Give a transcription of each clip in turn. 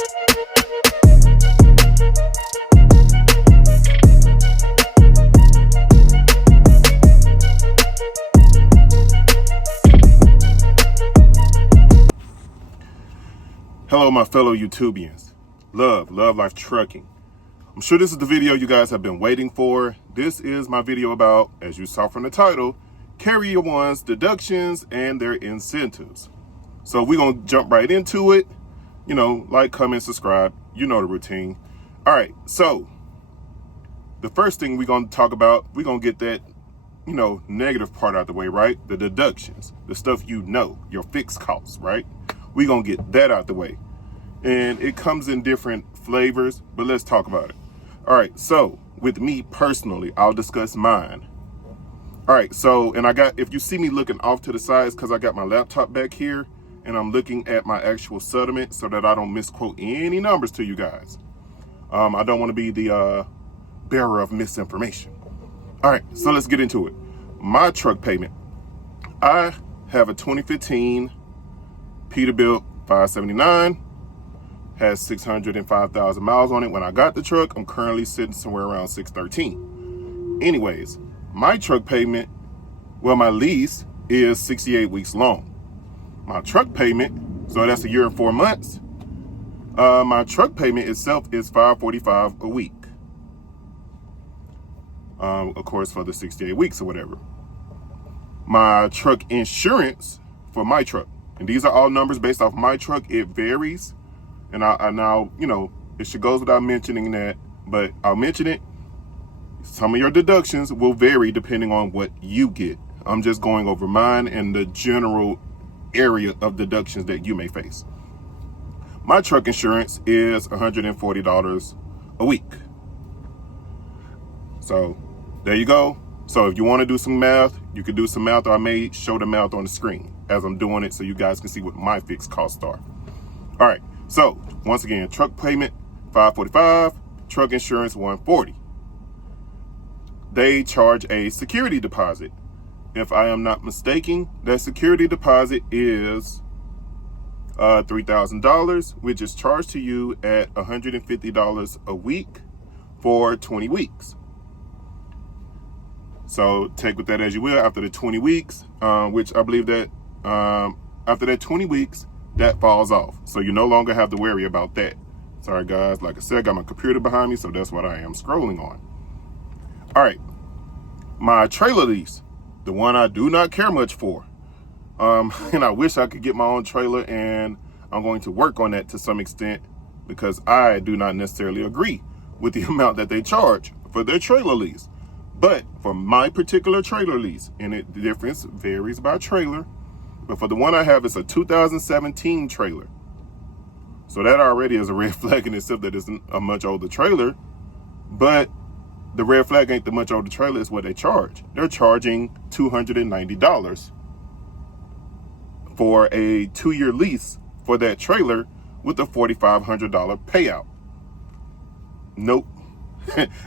Hello, my fellow YouTubians. Love life trucking. I'm sure this is the video you guys have been waiting for. This is my video about, as you saw from the title, Carrier One's deductions and their incentives. So we're going to jump right into it. You know, like, comment, subscribe. You know the routine. All right, so the first thing we're going to talk about, we're going to get that, negative part out the way, right? The deductions, the stuff your fixed costs, right? We're going to get that out the way. And it comes in different flavors, but let's talk about it. All right, so with me personally, I'll discuss mine. All right, so, and if you see me looking off to the sides, because I got my laptop back here, and I'm looking at my actual settlement so that I don't misquote any numbers to you guys. I don't want to be the bearer of misinformation. All right, so let's get into it. My truck payment. I have a 2015 Peterbilt 579, has 605,000 miles on it. When I got the truck, I'm currently sitting somewhere around 613. Anyways, my truck payment, my lease is 68 weeks long. My truck payment, so that's a year and 4 months. My truck payment itself is $545 a week. Of course, for the 68 weeks or whatever. My truck insurance for my truck, and these are all numbers based off my truck. It varies. And I now, it should goes without mentioning that, but I'll mention it. Some of your deductions will vary depending on what you get. I'm just going over mine and the general area of deductions that you may face. My truck insurance is $140 a week. So there you go. So if you want to do some math, you can do some math, or I may show the math on the screen as I'm doing it so you guys can see what my fixed costs are. All right, so once again, truck payment $545, truck insurance $140. They charge a security deposit. If I am not mistaken, that security deposit is $3,000, which is charged to you at $150 a week for 20 weeks. So take with that as you will. After the 20 weeks, which I believe that after that 20 weeks, that falls off. So you no longer have to worry about that. Sorry, guys. Like I said, I got my computer behind me, so that's what I am scrolling on. All right. My trailer lease, the one I do not care much for. And I wish I could get my own trailer, and I'm going to work on that to some extent because I do not necessarily agree with the amount that they charge for their trailer lease. But for my particular trailer lease, and the difference varies by trailer, but for the one I have, it's a 2017 trailer. So that already is a red flag in itself that isn't a much older trailer. But the red flag ain't the much older trailer, it's what they charge. They're charging $290 for a 2-year lease for that trailer with a $4,500 payout. Nope.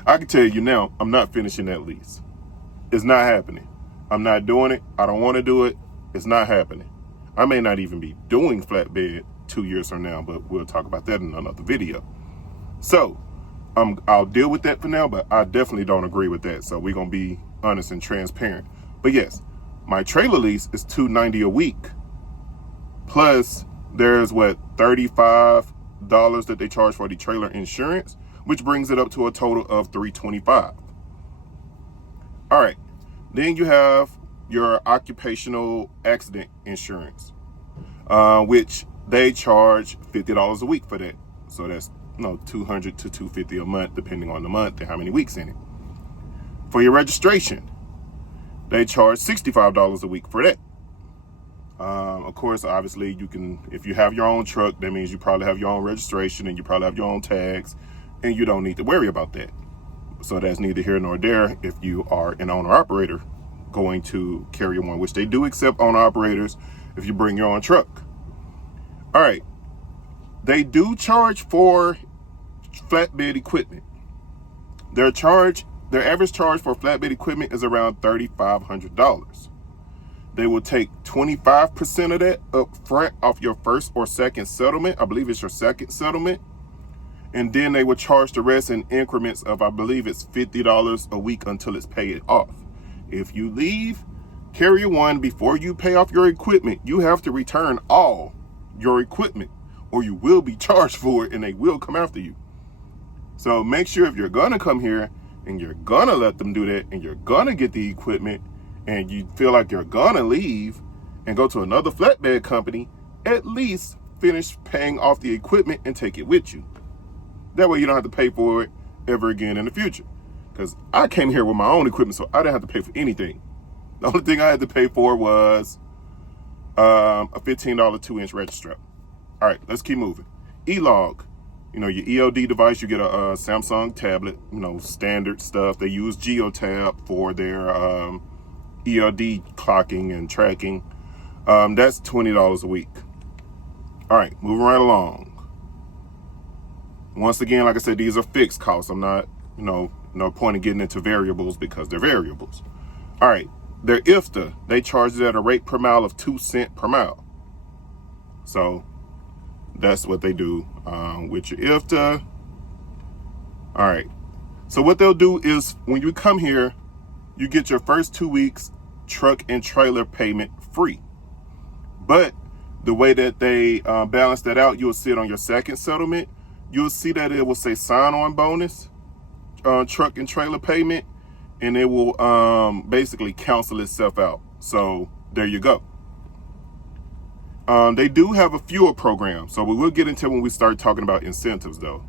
I can tell you now, I'm not finishing that lease. It's not happening. I'm not doing it. I don't want to do it. It's not happening. I may not even be doing flatbed 2 years from now, but we'll talk about that in another video. So I'll deal with that for now, but I definitely don't agree with that. So we're going to be honest and transparent. But yes, my trailer lease is $290 a week. Plus there's $35 that they charge for the trailer insurance, which brings it up to a total of $325. All right. Then you have your occupational accident insurance, which they charge $50 a week for that. So that's $200 to $250 a month, depending on the month and how many weeks in it. For your registration, they charge $65 a week for that. Of course, obviously, you can, if you have your own truck, that means you probably have your own registration and you probably have your own tags, and you don't need to worry about that. So that's neither here nor there if you are an owner-operator going to Carrier One, which they do accept owner-operators if you bring your own truck. All right. They do charge for flatbed equipment. Their average charge for flatbed equipment is around $3,500. They will take 25% of that up front off your first or second settlement. I believe it's your second settlement. And then they will charge the rest in increments of, I believe it's $50 a week until it's paid off. If you leave Carrier One before you pay off your equipment, you have to return all your equipment or you will be charged for it and they will come after you. So make sure if you're gonna come here and you're gonna let them do that and you're gonna get the equipment and you feel like you're gonna leave and go to another flatbed company, at least finish paying off the equipment and take it with you. That way you don't have to pay for it ever again in the future. Because I came here with my own equipment, so I didn't have to pay for anything. The only thing I had to pay for was a $15 2-inch register. All right, let's keep moving. E-log, your ELD device, you get a Samsung tablet, standard stuff. They use GeoTab for their ELD clocking and tracking. That's $20 a week. All right, moving right along. Once again, like I said, these are fixed costs. I'm not, no point in getting into variables because they're variables. All right, their IFTA, they charge it at a rate per mile of 2 cents per mile. So that's what they do with your IFTA. All right, so what they'll do is when you come here, you get your first 2 weeks truck and trailer payment free. But the way that they balance that out, you'll see it on your second settlement. You'll see that it will say sign-on bonus, truck and trailer payment, and it will basically cancel itself out. So there you go. They do have a fuel program, so we will get into it when we start talking about incentives, though.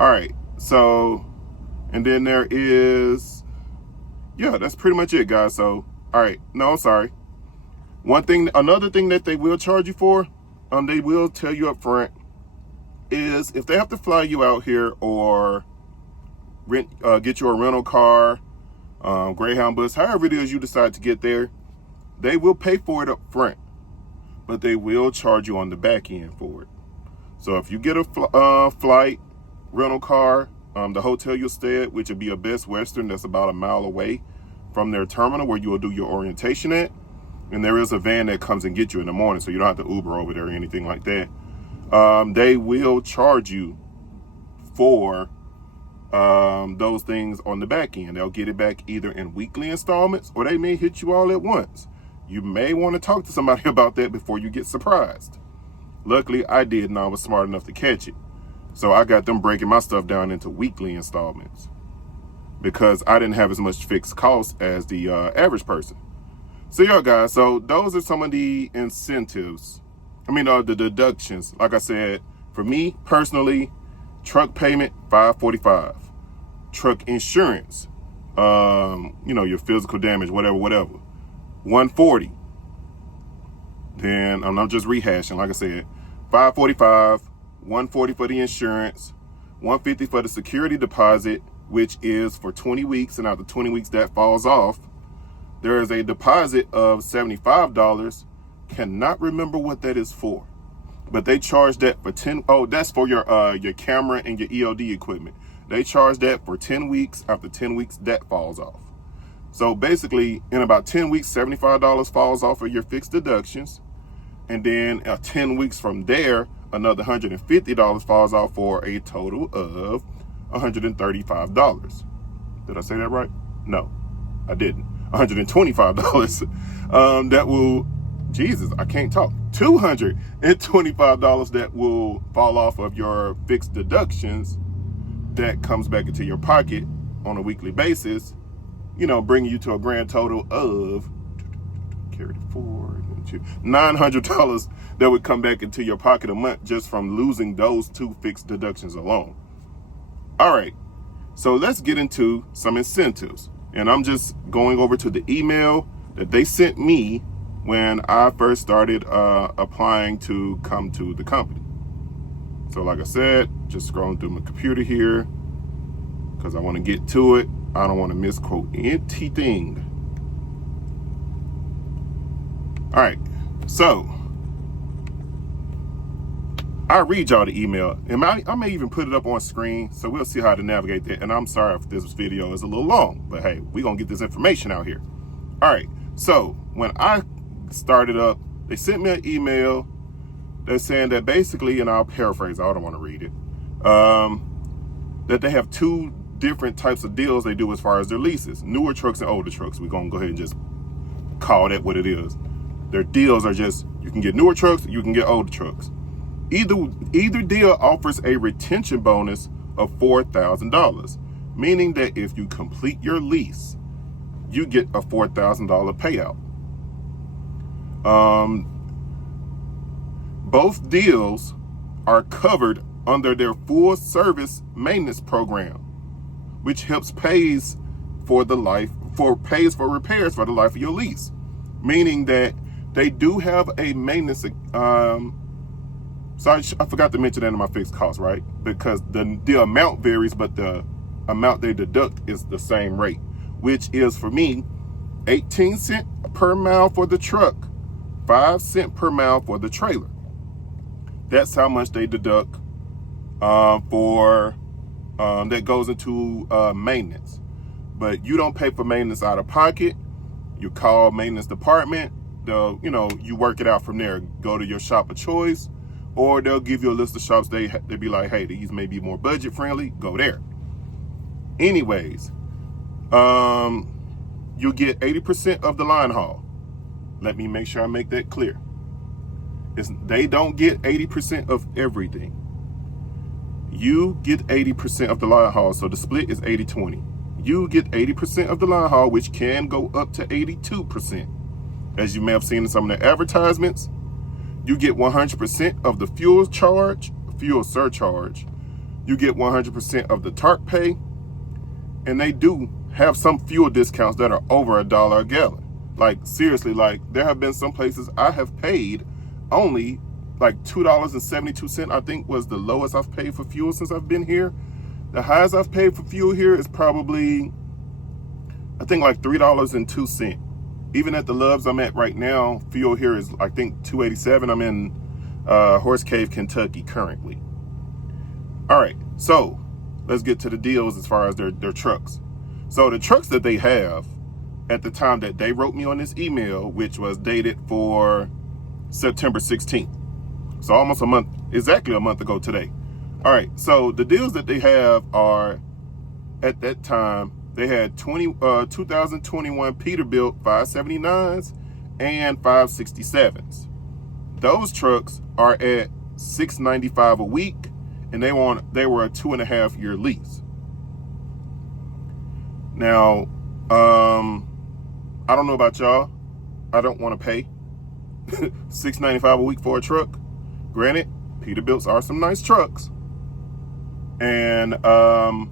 All right, so, and then there is, yeah, that's pretty much it, guys. So, all right, no, sorry. Another thing that they will charge you for, they will tell you up front, is if they have to fly you out here or get you a rental car, Greyhound bus, however it is you decide to get there, they will pay for it up front, but they will charge you on the back end for it. So if you get a flight, rental car, the hotel you'll stay at, which would be a Best Western that's about a mile away from their terminal where you will do your orientation at, and there is a van that comes and gets you in the morning, so you don't have to Uber over there or anything like that. They will charge you for those things on the back end. They'll get it back either in weekly installments or they may hit you all at once. You may want to talk to somebody about that before you get surprised. Luckily, I did, and I was smart enough to catch it. So I got them breaking my stuff down into weekly installments because I didn't have as much fixed costs as the average person. So yeah, guys, so those are some of the incentives. The deductions. Like I said, for me personally, truck payment, $545. Truck insurance, your physical damage, whatever, $140. Then I'm just rehashing. Like I said, $545, $140 for the insurance, $150 for the security deposit, which is for 20 weeks, and after 20 weeks that falls off. There is a deposit of $75. Cannot remember what that is for, but they charge that for 10. Oh, that's for your camera and your ELD equipment. They charge that for 10 weeks. After 10 weeks, that falls off. So basically, in about 10 weeks, $75 falls off of your fixed deductions, and then 10 weeks from there, another $150 falls off for a total of $135. Did I say that right? No, I didn't. $125. That will. Jesus, I can't talk. $225 that will fall off of your fixed deductions that comes back into your pocket on a weekly basis, bringing you to a grand total of $900 that would come back into your pocket a month just from losing those two fixed deductions alone. All right, so let's get into some incentives. And I'm just going over to the email that they sent me when I first started applying to come to the company. So like I said, just scrolling through my computer here because I want to get to it. I don't want to misquote anything. All right, so I'll read y'all the email, and I may even put it up on screen, so we'll see how to navigate that. And I'm sorry if this video is a little long, but hey, we're going to get this information out here. All right, so when I started up, they sent me an email that's saying that basically, and I'll paraphrase, I don't want to read it, that they have two different types of deals they do as far as their leases, newer trucks and older trucks. We're going to go ahead and just call that what it is. Their deals are just, you can get newer trucks, you can get older trucks. Either deal offers a retention bonus of $4,000, meaning that if you complete your lease, you get a $4,000 payout. Both deals are covered under their full service maintenance program, which pays for repairs for the life of your lease, meaning that they do have a maintenance. Sorry, I forgot to mention that in my fixed cost, right? Because the amount varies, but the amount they deduct is the same rate, which is for me 18 cents per mile for the truck, 5 cents per mile for the trailer. That's how much they deduct for that goes into maintenance. But you don't pay for maintenance out of pocket. You call maintenance department. You work it out from there. Go to your shop of choice, or they'll give you a list of shops. They be like, hey, these may be more budget friendly. Go there. Anyways, you get 80% of the line haul. Let me make sure I make that clear. They don't get 80% of everything. You get 80% of the line haul, so the split is 80-20. You get 80% of the line haul, which can go up to 82%. As you may have seen in some of the advertisements, you get 100% of the fuel surcharge. You get 100% of the TARP pay, and they do have some fuel discounts that are over $1 a gallon. Like seriously, like there have been some places I have paid only like $2.72, I think was the lowest I've paid for fuel since I've been here. The highest I've paid for fuel here is probably, I think like $3.02. Even at the Loves I'm at right now, fuel here is I think $2.87. I'm in Horse Cave, Kentucky currently. All right, so let's get to the deals as far as their trucks. So the trucks that they have at the time that they wrote me on this email, which was dated for September 16th. So almost exactly a month ago today. All right, so the deals that they have are, at that time, they had 2021 Peterbilt 579s and 567s. Those trucks are at $695 a week, and they were a 2.5-year lease. Now, I don't know about y'all. I don't want to pay $695 a week for a truck. Granted, Peterbilts are some nice trucks, and some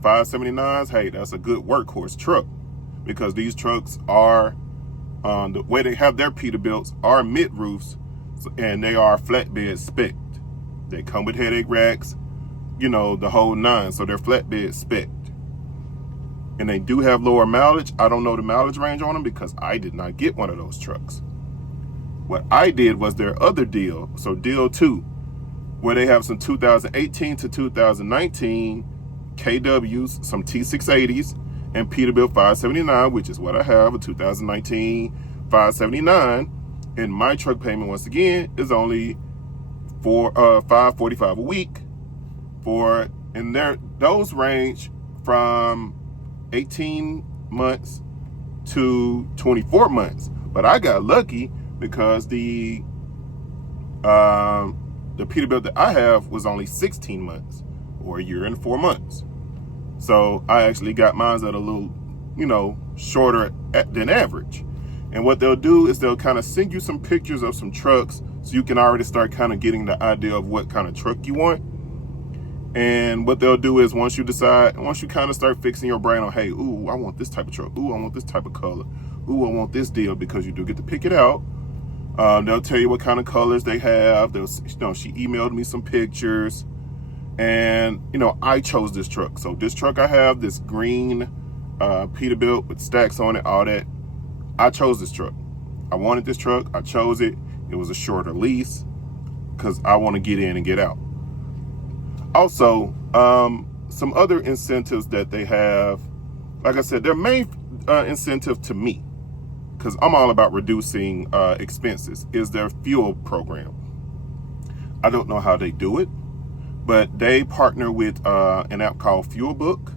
579s. Hey, that's a good workhorse truck, because these trucks are the way they have their Peterbilts are mid roofs, and they are flatbed spec'd. They come with headache racks, the whole nine. So they're flatbed spec'd, and they do have lower mileage. I don't know the mileage range on them because I did not get one of those trucks. What I did was their other deal, so deal 2, where they have some 2018 to 2019 KWs, some T680s, and Peterbilt 579, which is what I have, a 2019 579. And my truck payment, once again, is only $545 a week. Those range from 18 months to 24 months. But I got lucky because the Peterbilt that I have was only 16 months, or a year and 4 months. So I actually got mine at a little, shorter than average. And what they'll do is they'll kind of send you some pictures of some trucks, so you can already start kind of getting the idea of what kind of truck you want. And what they'll do is once you kind of start fixing your brain on, hey, ooh, I want this type of truck. Ooh, I want this type of color. Ooh, I want this deal, because you do get to pick it out. They'll tell you what kind of colors they have. She emailed me some pictures, and I chose this truck. So this truck I have, this green Peterbilt with stacks on it, all that. I chose this truck. I wanted this truck. I chose it. It was a shorter lease because I want to get in and get out. Also, some other incentives that they have, like I said, their main incentive to me because I'm all about reducing expenses, is their fuel program. I don't know how they do it, but they partner with an app called Fuelbook,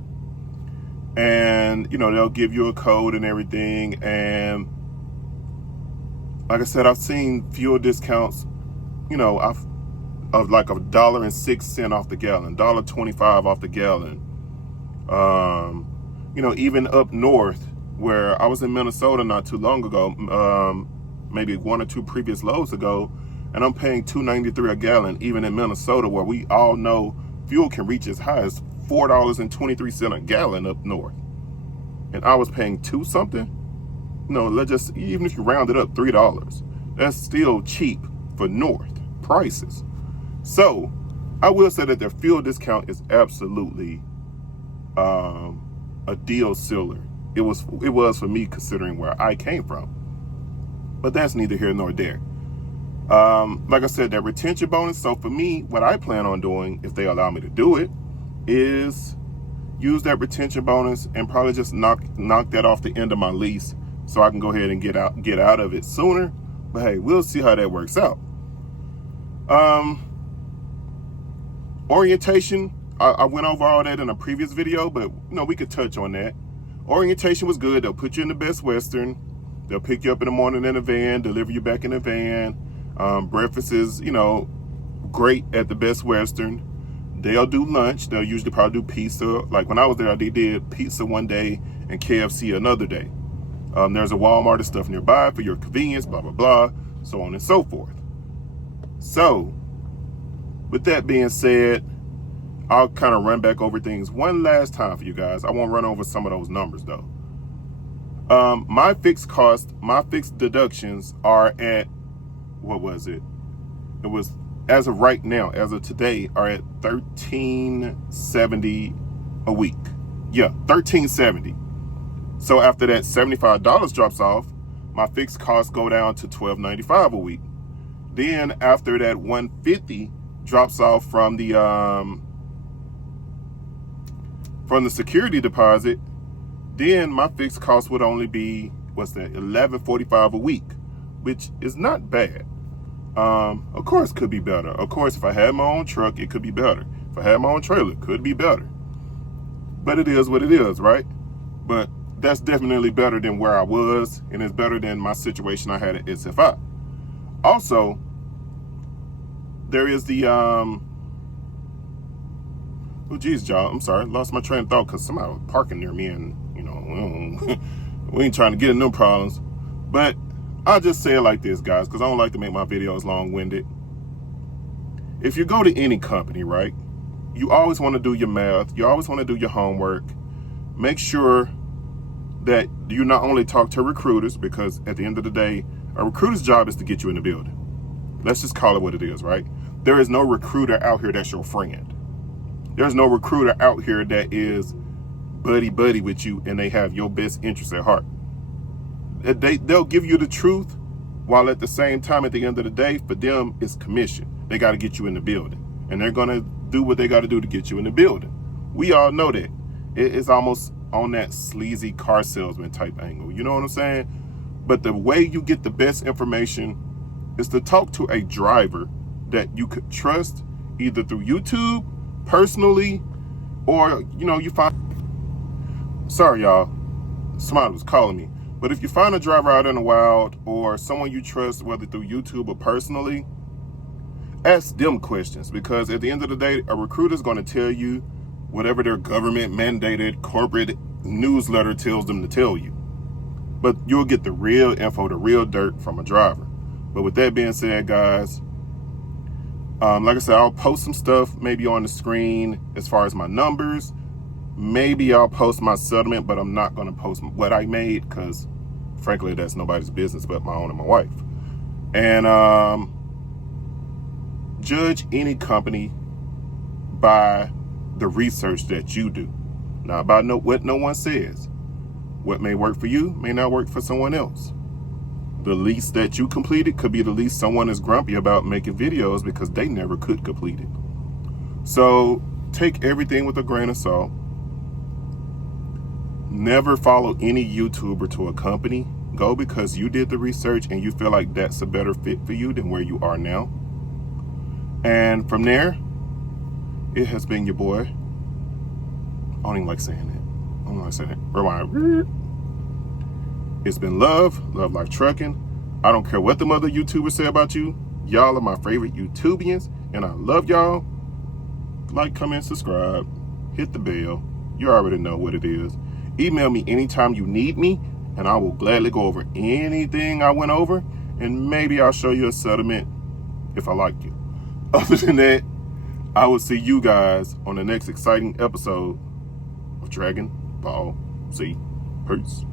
and they'll give you a code and everything. And like I said, I've seen fuel discounts, of like $1.06 off the gallon, $1.25 off the gallon. Even up north, where I was in Minnesota not too long ago, maybe one or two previous loads ago, and I'm paying $2.93 a gallon, even in Minnesota, where we all know fuel can reach as high as $4.23 a gallon up north. And I was paying $2 something. Let's just, even if you round it up, $3, that's still cheap for north prices. So I will say that their fuel discount is absolutely a deal sealer. It was for me, considering where I came from. But that's neither here nor there. Like I said, that retention bonus. So for me, what I plan on doing, if they allow me to do it, is use that retention bonus and probably just knock that off the end of my lease, so I can go ahead and get out of it sooner. But hey, we'll see how that works out. Orientation, I went over all that in a previous video, but we could touch on that. Orientation was good. They'll put you in the Best Western. They'll pick you up in the morning in a van, deliver you back in a van. Breakfast is, great at the Best Western. They'll do lunch. They'll usually probably do pizza. Like when I was there, they did pizza one day and KFC another day. There's a Walmart and stuff nearby for your convenience, blah, blah, blah, so on and so forth. So, with that being said, I'll kind of run back over things one last time for you guys. I won't run over some of those numbers though. My fixed deductions are at, what was it? It was, as of right now, as of today, are at $13.70 a week. Yeah, $13.70. So after that $75 drops off, my fixed costs go down to $12.95 a week. Then after that $150 drops off from the security deposit, then my fixed cost would only be, $11.45 a week, which is not bad. Of course, could be better. Of course, if I had my own truck, it could be better. If I had my own trailer, it could be better. But it is what it is, right? But that's definitely better than where I was, and it's better than my situation I had at SFI. Also, there is the oh geez, y'all, I'm sorry, lost my train of thought because somebody was parking near me, and we ain't trying to get in no problems. But I'll just say it like this, guys, because I don't like to make my videos long-winded. If you go to any company, right, you always want to do your math, you always want to do your homework. Make sure that you not only talk to recruiters, because at the end of the day, a recruiter's job is to get you in the building. Let's just call it what it is, right? There is no recruiter out here that's your friend. There's no recruiter out here that is buddy-buddy with you and they have your best interests at heart. They'll give you the truth, while at the same time, at the end of the day, for them, it's commission. They got to get you in the building. And they're going to do what they got to do to get you in the building. We all know that. It's almost on that sleazy car salesman type angle. You know what I'm saying? But the way you get the best information is to talk to a driver that you could trust, either through YouTube, personally, or, you find... Sorry, y'all. Somebody was calling me. But if you find a driver out in the wild, or someone you trust, whether through YouTube or personally, ask them questions. Because at the end of the day, a recruiter is going to tell you whatever their government mandated corporate newsletter tells them to tell you. But you'll get the real info, the real dirt from a driver. But with that being said, guys, like I said, I'll post some stuff maybe on the screen as far as my numbers. Maybe I'll post my settlement, but I'm not going to post what I made, because frankly, that's nobody's business but my own and my wife. And judge any company by the research that you do, not by what no one says. What may work for you may not work for someone else. The lease that you completed could be the lease someone is grumpy about making videos because they never could complete it. So take everything with a grain of salt. Never follow any YouTuber to a company. Go because you did the research and you feel like that's a better fit for you than where you are now. And from there, it has been your boy. I don't even like saying it. I don't like saying it. Rewind. It's been Love Life Trucking. I don't care what the mother YouTubers say about you. Y'all are my favorite YouTubians, and I love y'all. Like, comment, subscribe, hit the bell. You already know what it is. Email me anytime you need me, and I will gladly go over anything I went over, and maybe I'll show you a settlement if I like you. Other than that, I will see you guys on the next exciting episode of Dragon Ball Z. Peace.